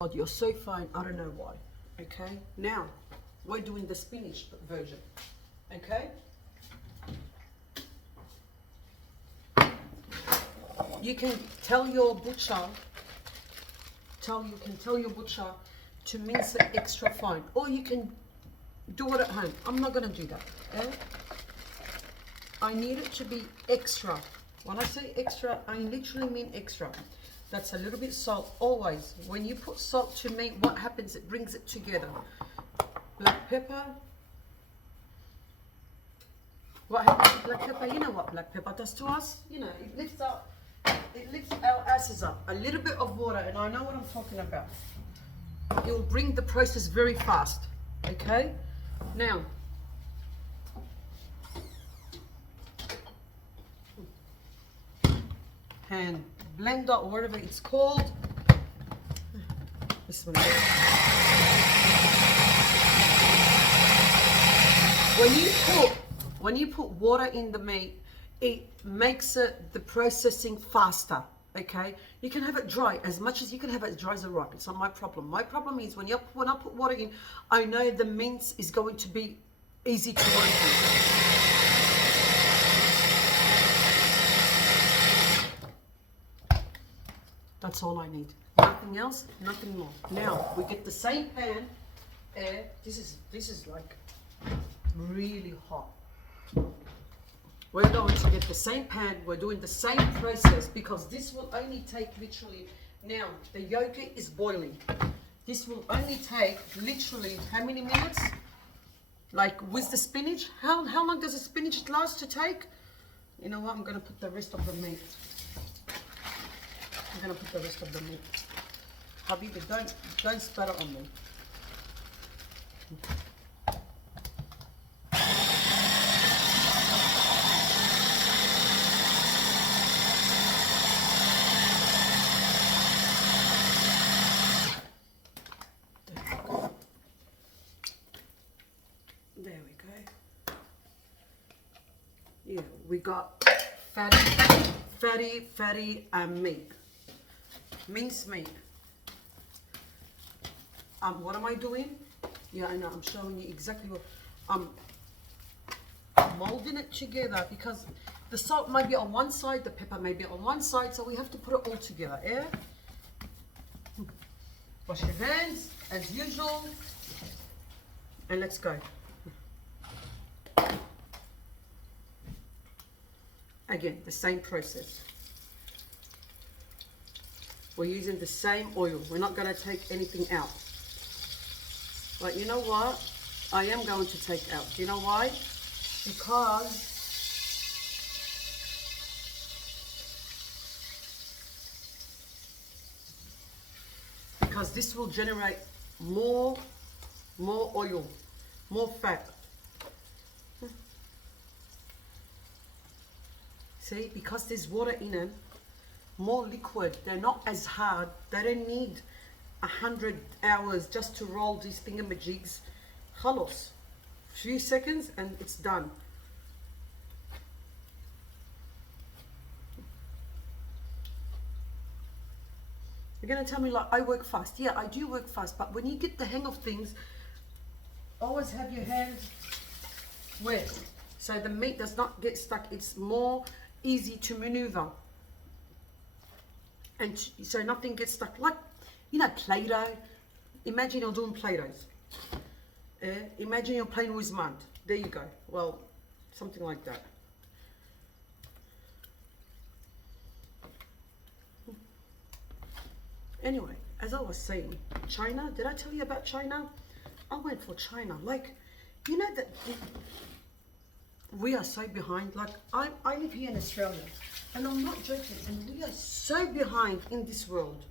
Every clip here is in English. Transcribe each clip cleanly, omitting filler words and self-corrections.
God, you're so fine. I don't know why. Okay, now we're doing the spinach version. Okay, you can tell your butcher, tell your butcher to mince it extra fine, or you can do it at home. I'm not gonna do that. Okay? I need it to be extra. When I say extra, I literally mean extra. That's a little bit salt. Always, when you put salt to meat, what happens? It brings it together. Black pepper. What happens to black pepper? You know what black pepper does to us? You know, it lifts our asses up. A little bit of water, and I know what I'm talking about. It will bring the process very fast. Okay? Now, hand blender or whatever it's called. This one. When you put water in the meat, it makes the processing faster. Okay, you can have it dry as much as you can have it dry as a rock. It's not my problem. My problem is when I put water in, I know the mince is going to be easy to work with. That's all I need. Nothing else, nothing more. Now we get the same pan. This is like really hot. We're going to get the same pan. We're doing the same process because this will only take literally. Now the yogurt is boiling. This will only take literally how many minutes? Like with the spinach, how long does the spinach last to take? You know what? I'm gonna put the rest of the meat. I'm gonna put the rest of the meat. Habibi, don't splatter on me. There we go. Yeah, we got fatty meat. Minced meat. What am I doing? Yeah, I know. I'm showing you exactly what I'm molding it together because the salt might be on one side, the pepper may be on one side, so we have to put it all together. Yeah. Wash your hands as usual, and let's go. Again, the same process. We're using the same oil. We're not going to take anything out. But you know what? I am going to take out. Do you know why? Because this will generate more oil, more fat. See, because there's water in it, more liquid. They're not as hard. They don't need 100 hours just to roll these thingamajigs. Khalos. Few seconds and it's done. You're gonna tell me like I work fast. Yeah, I do work fast, but when you get the hang of things, always have your hands wet so the meat does not get stuck. It's more easy to maneuver. And so nothing gets stuck. Like, you know, Play-Doh. Imagine you're doing Play-Dohs. Imagine you're playing with mud. There you go. Well, something like that. Anyway, as I was saying, China. Did I tell you about China? I went for China. Like, you know that we are so behind. Like, I live here in Australia. And I'm not joking, and we are so behind in this world,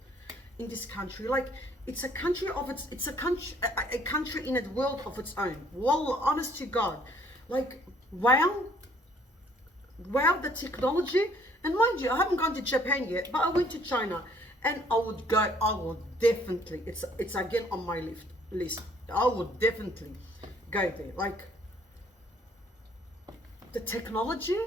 in this country. Like, it's a country a country in a world of its own. Wallah, honest to God. Like, wow, the technology. And mind you, I haven't gone to Japan yet, but I went to China. And I would definitely, it's again on my list. I would definitely go there. Like, the technology,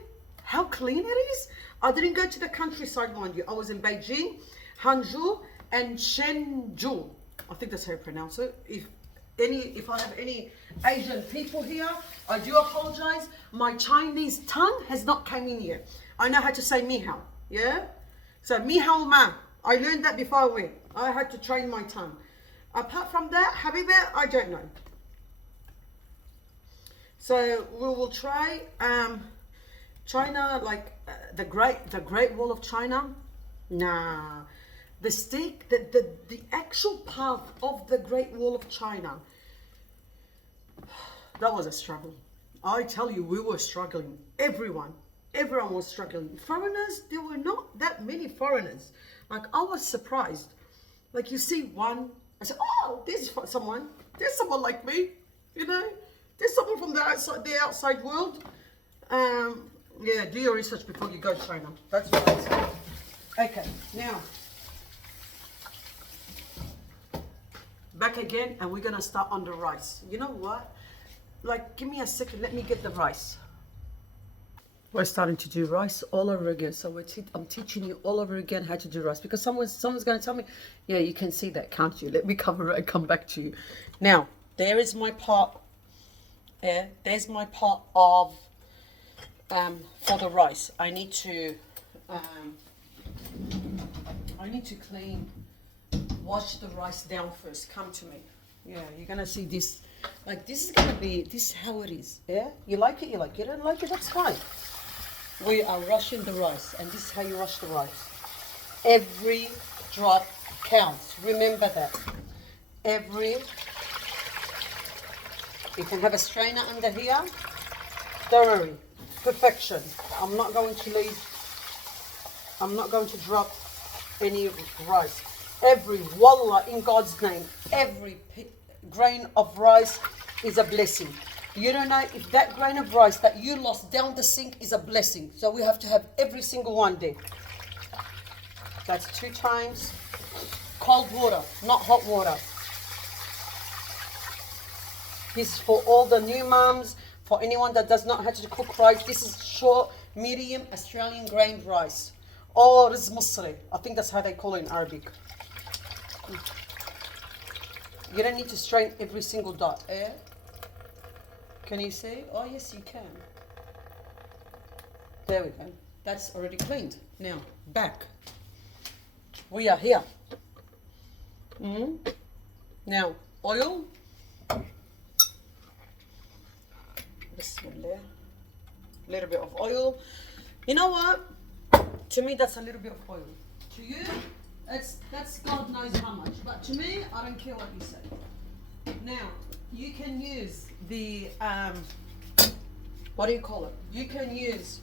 how clean it is. I didn't go to the countryside, mind you. I was in Beijing, Hangzhou, and Shenzhou. I think that's how you pronounce it. If I have any Asian people here, I do apologize. My Chinese tongue has not come in yet. I know how to say ni hao, yeah? So ni hao ma. I learned that before I went. I had to train my tongue. Apart from that, Habibi, I don't know. So we will try China, like the Great Wall of China. Nah, the actual path of the Great Wall of China. That was a struggle. I tell you, we were struggling. Everyone was struggling. Foreigners, there were not that many foreigners. Like, I was surprised. Like, you see one, I said, oh, there's someone like me, you know. There's someone from the outside world. Yeah, do your research before you go to China. That's what I say. Okay, now, back again, and we're gonna start on the rice. You know what? Like, give me a second, let me get the rice. We're starting to do rice all over again. So I'm teaching you all over again how to do rice, because someone's going to tell me, yeah, you can see that, can't you? Let me cover it and come back to you. Now, there is my pot. There's my pot of for the rice. I need to wash the rice down first. Come to me. Yeah, you're gonna see this. Like, this is gonna be, this is how it is. Yeah, you like it, you like it. You don't like it, that's fine. We are rushing the rice, and this is how you rush the rice. Every drop counts. Remember that. You can have a strainer under here. Don't worry. Perfection. I'm not going to drop any rice. Wallah, in God's name, every grain of rice is a blessing. You don't know if that grain of rice that you lost down the sink is a blessing. So we have to have every single one there. That's 2 times cold water, not hot water. This is for all the new mums, for anyone that does not know how to cook rice. This is short, medium Australian grained rice. Or riz Musri. I think that's how they call it in Arabic. You don't need to strain every single dot, eh? Can you see? Oh, yes, you can. There we go. That's already cleaned. Now, back. We are here. Now, oil. Bismillah. A little bit of oil. You know what? To me, that's a little bit of oil. To you, that's God knows how much. But to me, I don't care what you say. Now, you can use the, what do you call it? You can use,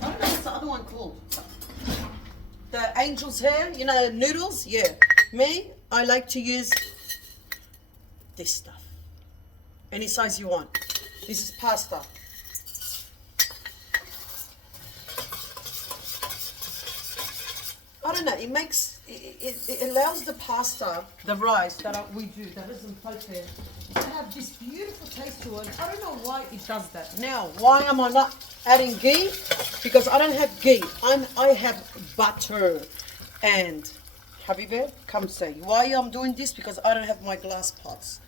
I don't know what's the other one called. The angel's hair, you know, noodles? Yeah. Me, I like to use this stuff. Any size you want. This is pasta. I don't know, it allows the pasta, the rice that we do, that isn't poached, to have this beautiful taste to it. I don't know why it does that. Now, why am I not adding ghee? Because I don't have ghee. I have butter. And, Habibi, come say, why I'm doing this? Because I don't have my glass pots.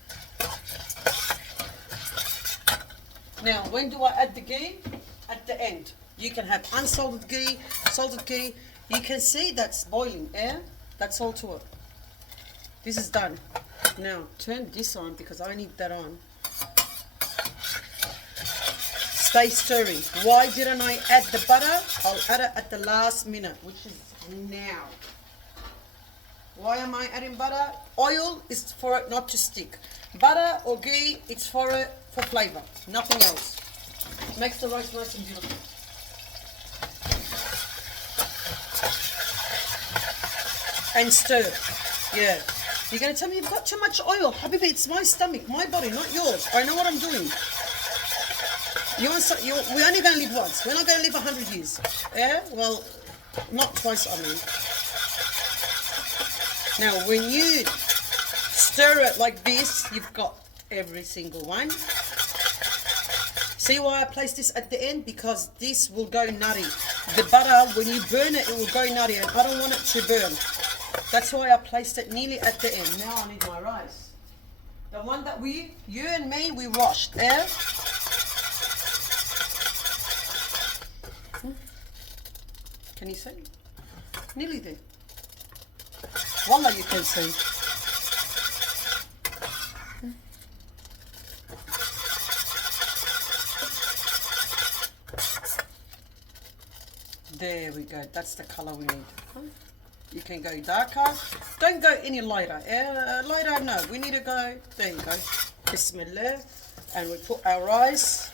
Now, when do I add the ghee? At the end. You can have unsalted ghee, salted ghee. You can see that's boiling, yeah? That's all to it. This is done. Now, turn this on because I need that on. Stay stirring. Why didn't I add the butter? I'll add it at the last minute, which is now. Why am I adding butter? Oil is for it not to stick. Butter or ghee, it's for flavor, nothing else. Makes the rice nice and beautiful. And stir. Yeah. You're going to tell me you've got too much oil. Habibi, it's my stomach, my body, not yours. I know what I'm doing. We're only going to live once. We're not going to live 100 years. Yeah? Well, not twice, I mean. Now, when you stir it like this, you've got every single one. See why I placed this at the end? Because this will go nutty. The butter, when you burn it, it will go nutty, and I don't want it to burn. That's why I placed it nearly at the end. Now I need my rice. The one that you and me, we washed. There. Can you see? Nearly there. Wallah, you can see. There we go. That's the color we need. You can go darker. Don't go any lighter. Lighter, no. We need to go. There you go. Bismillah. And we put our rice.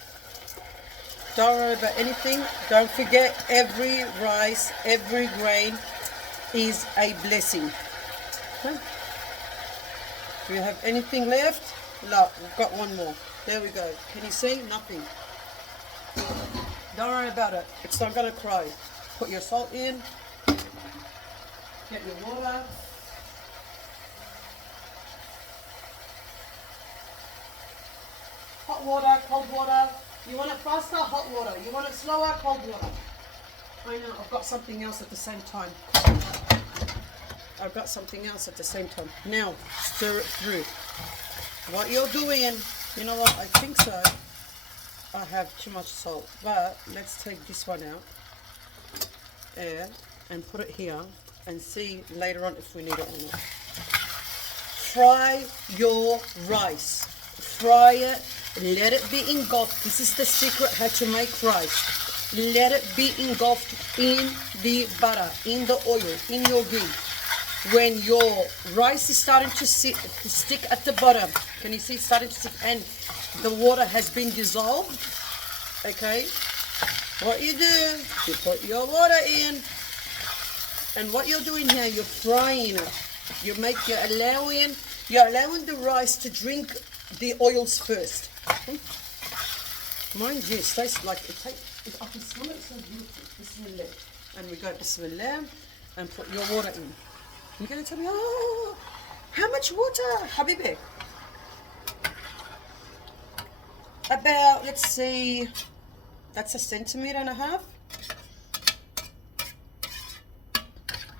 Don't worry about anything. Don't forget, every rice, every grain is a blessing. Okay. Do you have anything left? No, we've got one more. There we go. Can you see? Nothing. Don't worry about it. It's not going to cry. Put your salt in. Get your water. Hot water, cold water. You want it faster? Hot water. You want it slower? Cold water. I know, I've got something else at the same time. I've got something else at the same time. Now, stir it through. What you're doing, you know what, I think so. I have too much salt, but let's take this one out. There, and put it here, and see later on if we need it or not. Fry your rice. Fry it. Let it be engulfed. This is the secret how to make rice. Let it be engulfed in the butter, in the oil, in your ghee. When your rice is starting to stick at the bottom, can you see it's starting to stick, and the water has been dissolved? Okay, what you do, you put your water in, and what you're doing here, you're frying it. You're allowing the rice to drink the oils first. Mind you, it tastes like I can smell it so beautiful. Bismillah. And we go Bismillah and put your water in. You're going to tell me, oh, how much water, Habibi? About, let's see, that's 1.5 centimeters.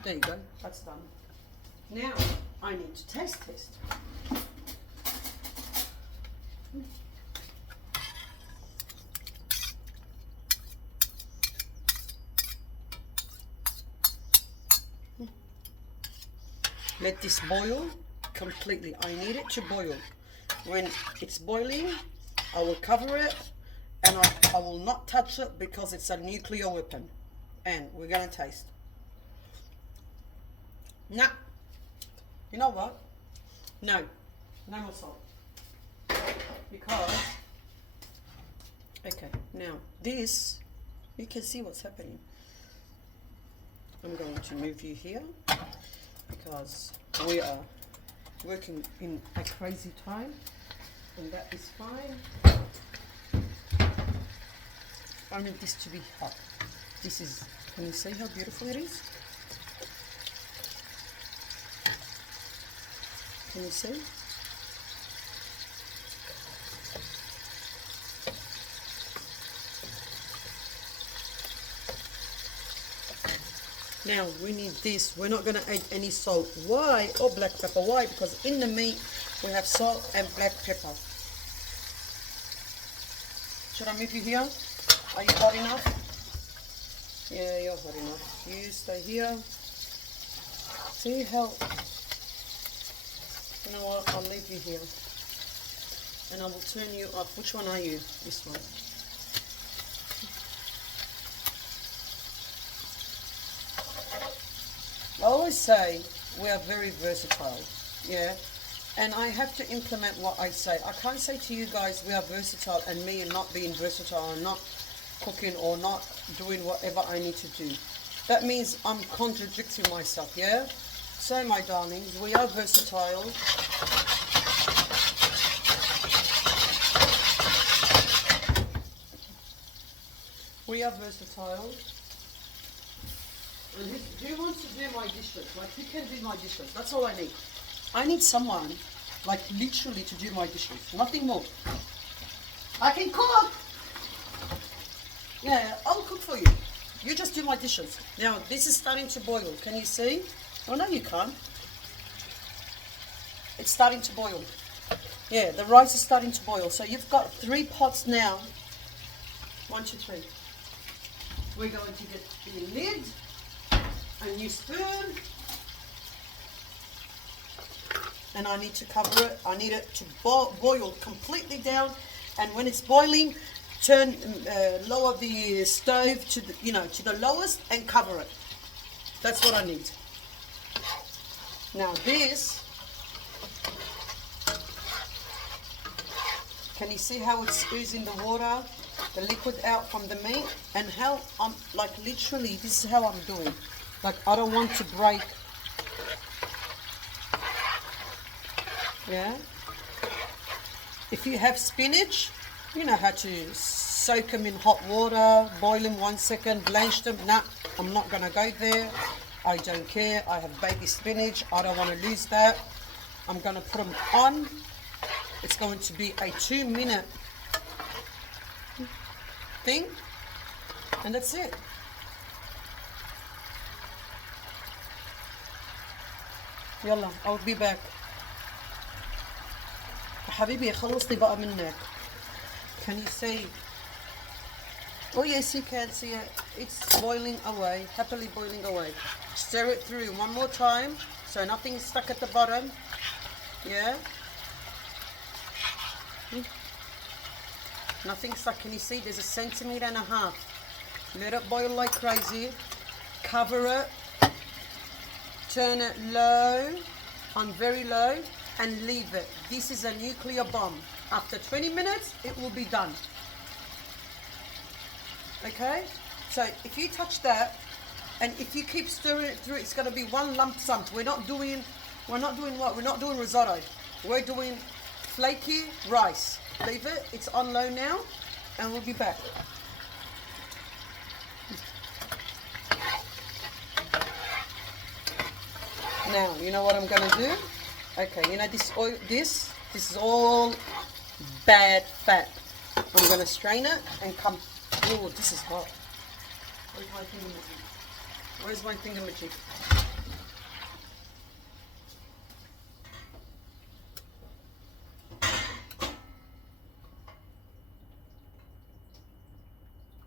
There you go, that's done. Now, I need to taste test. Let this boil completely. I need it to boil. When it's boiling, I will cover it, and I will not touch it because it's a nuclear weapon. And we're going to taste. Nah. You know what? No. No more salt. Because, okay, now this, you can see what's happening. I'm going to move you here, because we are working in a crazy time, and that is fine. I need this to be hot. This is, can you see how beautiful it is? Can you see? Now we need this. We're not going to add any salt. Why? Or black pepper. Why? Because in the meat we have salt and black pepper. Should I move you here? Are you hot enough? Yeah, you're hot enough. You stay here. See how... You know what? I'll leave you here. And I will turn you off. Which one are you? This one. I always say we are very versatile, yeah, and I have to implement what I say. I can't say to you guys we are versatile and me not being versatile and not cooking or not doing whatever I need to do. That means I'm contradicting myself, yeah? So my darlings, we are versatile. We are versatile. And who wants to do my dishes? Like, who can do my dishes? That's all I need. I need someone, like, literally to do my dishes. Nothing more. I can cook. Yeah, I'll cook for you. You just do my dishes. Now, this is starting to boil. Can you see? Oh, no, you can't. It's starting to boil. Yeah, the rice is starting to boil. So you've got 3 pots now. 1, 2, 3. We're going to get the lid, a new spoon, and I need to cover it. I need it to boil completely down, and when it's boiling, lower the stove to the, to the lowest and cover it. That's what I need. Now this, can you see how it's oozing the water, the liquid out from the meat, and how I'm like literally this is how I'm doing. Like I don't want to break. Yeah. If you have spinach, you know how to soak them in hot water, boil them 1 second, blanch them. Nah, I'm not gonna go there. I don't care. I have baby spinach. I don't want to lose that. I'm gonna put them on. It's going to be a 2-minute thing, and that's it. يلا I'll be back. حبيبي خلصتي بقى منك. Can you see? Oh yes, you can see it. It's boiling away, happily boiling away. Stir it through one more time so nothing's stuck at the bottom. Yeah. Nothing stuck. Can you see? There's 1.5 centimeters. Let it boil like crazy. Cover it. Turn it low, on very low, and leave it. This is a nuclear bomb. After 20 minutes, it will be done. Okay? So if you touch that, and if you keep stirring it through, it's going to be one lump sum. We're not doing what? We're not doing risotto. We're doing flaky rice. Leave it. It's on low now, and we'll be back. Now, you know what I'm going to do? Okay, you know this oil, this is all bad fat. I'm going to strain it and come. Oh, this is hot. Where's my thingamajig? Where's my thingamajig?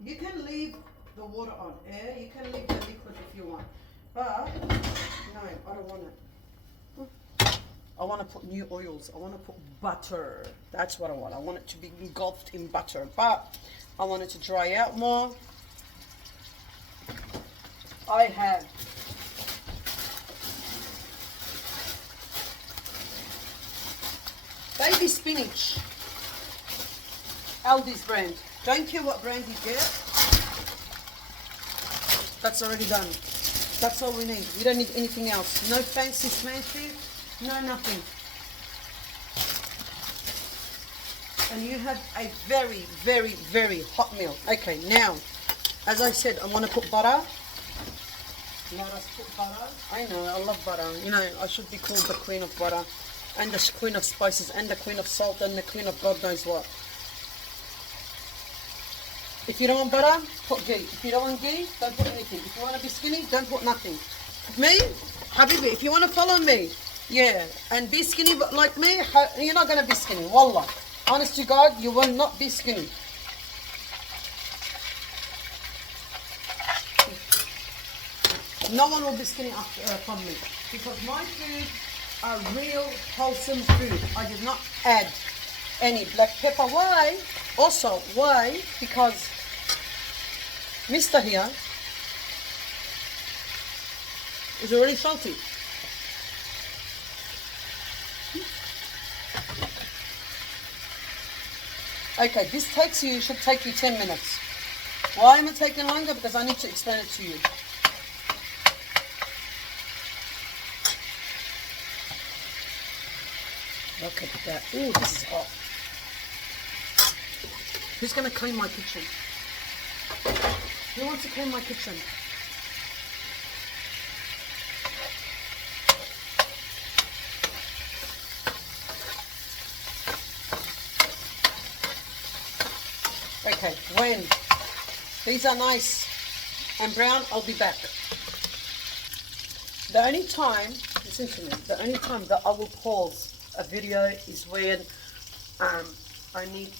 You can leave the water on air. You can leave the liquid if you want. But, no, I don't want it. I want to put new oils. I want to put butter. That's what I want. I want it to be engulfed in butter. But I want it to dry out more. I have baby spinach. Aldi's brand. Don't care what brand you get. That's already done. That's all we need. We don't need anything else. No fancy smashy. No nothing. And you have a very, very, very hot meal. Okay, now, as I said, I want to put butter. Let us put butter. I know, I love butter. You know, I should be called the queen of butter. And the queen of spices. And the queen of salt. And the queen of God knows what. If you don't want butter, put ghee. If you don't want ghee, don't put anything. If you want to be skinny, don't put nothing. Me, Habibi, if you want to follow me, yeah, and be skinny like me, you're not going to be skinny. Wallah. Honest to God, you will not be skinny. No one will be skinny from me. Because my food are real wholesome food. I did not add any black pepper. Why? Also, why? Because Mr. here is already salty. Okay, this should take you 10 minutes. Why am I taking longer? Because I need to explain it to you. Look at that. Ooh, this is hot. Who's going to clean my kitchen? Who wants to clean my kitchen? Okay, when these are nice and brown, I'll be back. The only time, listen to me, the only time that I will pause a video is when I need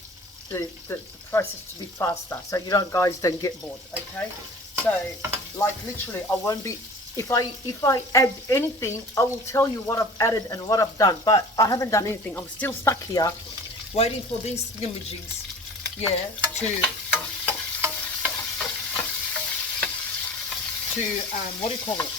the process to be faster, so you don't guys don't get bored, okay? So like literally I won't be, if I add anything, I will tell you what I've added and what I've done, but I haven't done anything. I'm still stuck here waiting for these thingamajiggies, yeah, to what do you call it,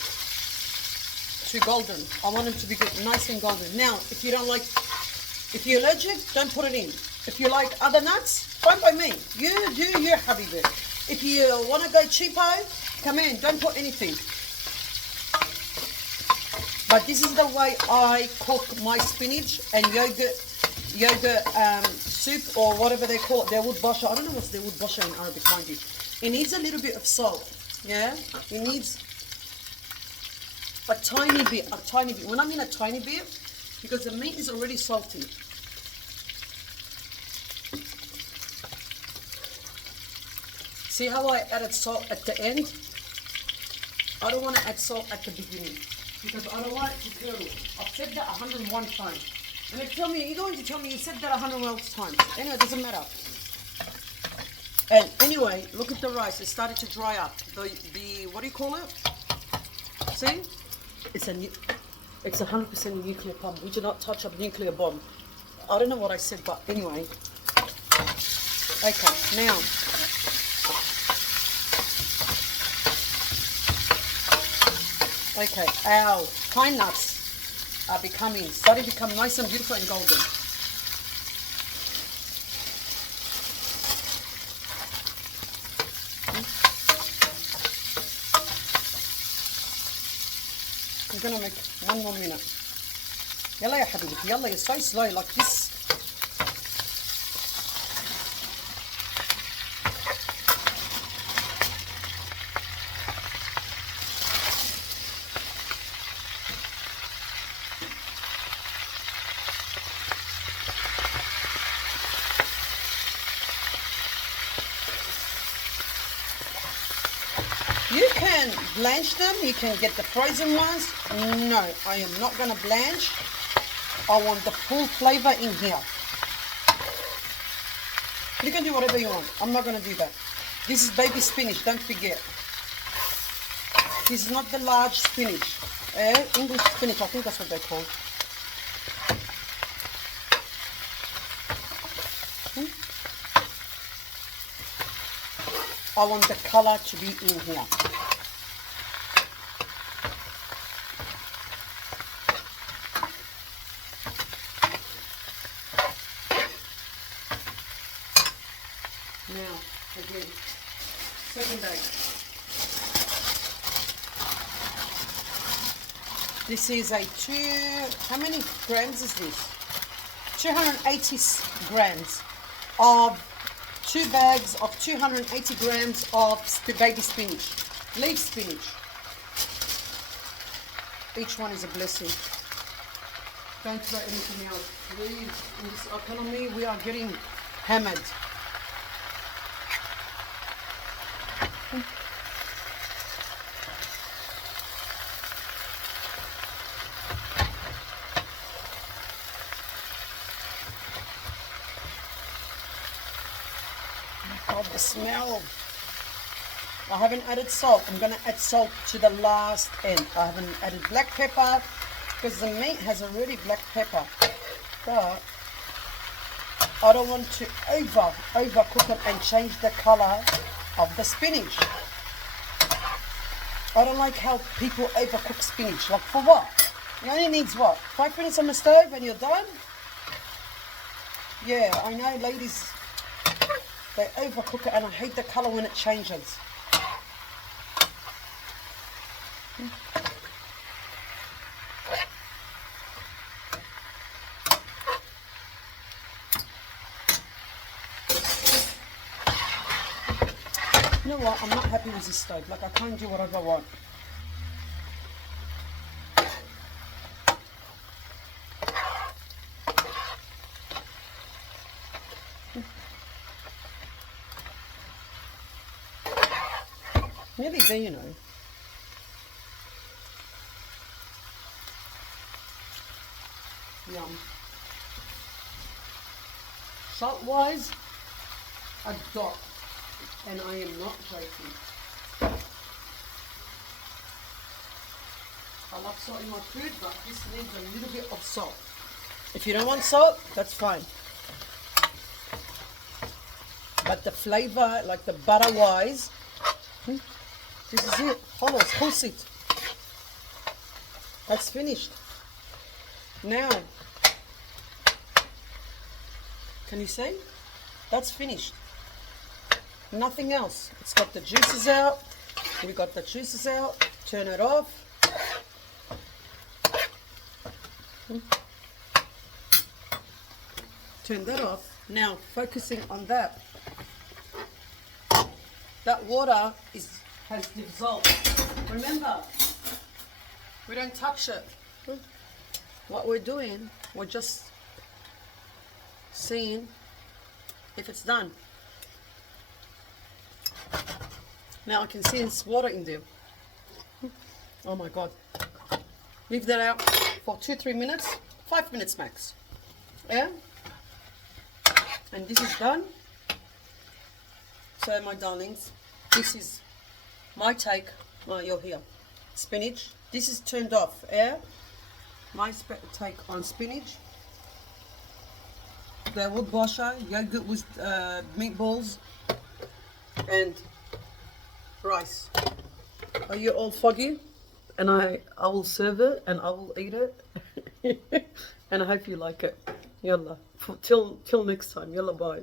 to golden. I want them to be good, nice and golden. Now if you don't like, if you're allergic, don't put it in. If you like other nuts, fine by me. You do your habibi. If you want to go cheapo, come in, don't put anything. But this is the way I cook my spinach and yogurt soup, or whatever they call it, Dawood Basha. I don't know what's Dawood Basha in Arabic, mind you. It needs a little bit of salt, yeah? It needs a tiny bit. When I mean a tiny bit, because the meat is already salty. See how I added salt at the end? I don't want to add salt at the beginning because I don't want it to curdle. I've said that 101 times. And you're going to tell me you said that 101 times. Anyway, it doesn't matter. And anyway, look at the rice. It started to dry up. The what do you call it? See? It's 100% nuclear bomb. We do not touch a nuclear bomb. I don't know what I said, but anyway. Okay, now. Okay, our pine nuts are starting to become nice and beautiful and golden. I'm gonna make 1 more minute. Yalla ya habibti, yalla, you're so slow like this. You can blanch them, you can get the frozen ones. No, I am not going to blanch. I want the full flavor in here. You can do whatever you want. I'm not going to do that. This is baby spinach, don't forget. This is not the large spinach. English spinach, I think that's what they're called. I want the color to be in here. Now, again, second bag. This is a how many grams is this? 280 grams of 2 bags of 280 grams of baby spinach, leaf spinach. Each one is a blessing. Don't throw anything else. Please, in this economy, we are getting hammered. Oh, the smell. I haven't added salt. I'm going to add salt to the last end. I haven't added black pepper because the meat has already black pepper. But I don't want to overcook it and change the color of the spinach. I don't like how people overcook spinach. Like for what? It only needs what? 5 minutes on the stove and you're done? Yeah, I know ladies, they overcook it and I hate the color when it changes. You know what? I'm not happy with this stove. Like I can't do whatever I want. Nearly there, you know. Salt wise, a dot. And I am not joking. I love salt in my food, but this needs a little bit of salt. If you don't want salt, that's fine. But the flavor, like the butter wise, this is it. Hold it. That's finished. Now, can you see? That's finished. Nothing else. It's got the juices out. We got the juices out. Turn it off. Turn that off. Now, focusing on that. That water has dissolved. Remember, we don't touch it. What we're doing, we're just seeing if it's done. Now I can see there's water in there. Oh my God. Leave that out for 2-3 minutes, 5 minutes max. Yeah? And this is done. So my darlings, this is my take. Oh, you're here. Spinach. This is turned off. Yeah? My take on spinach. The wood washer, yogurt with meatballs, and rice. Are you all foggy? And I will serve it and I will eat it. And I hope you like it. Yalla. Till next time. Yalla, bye.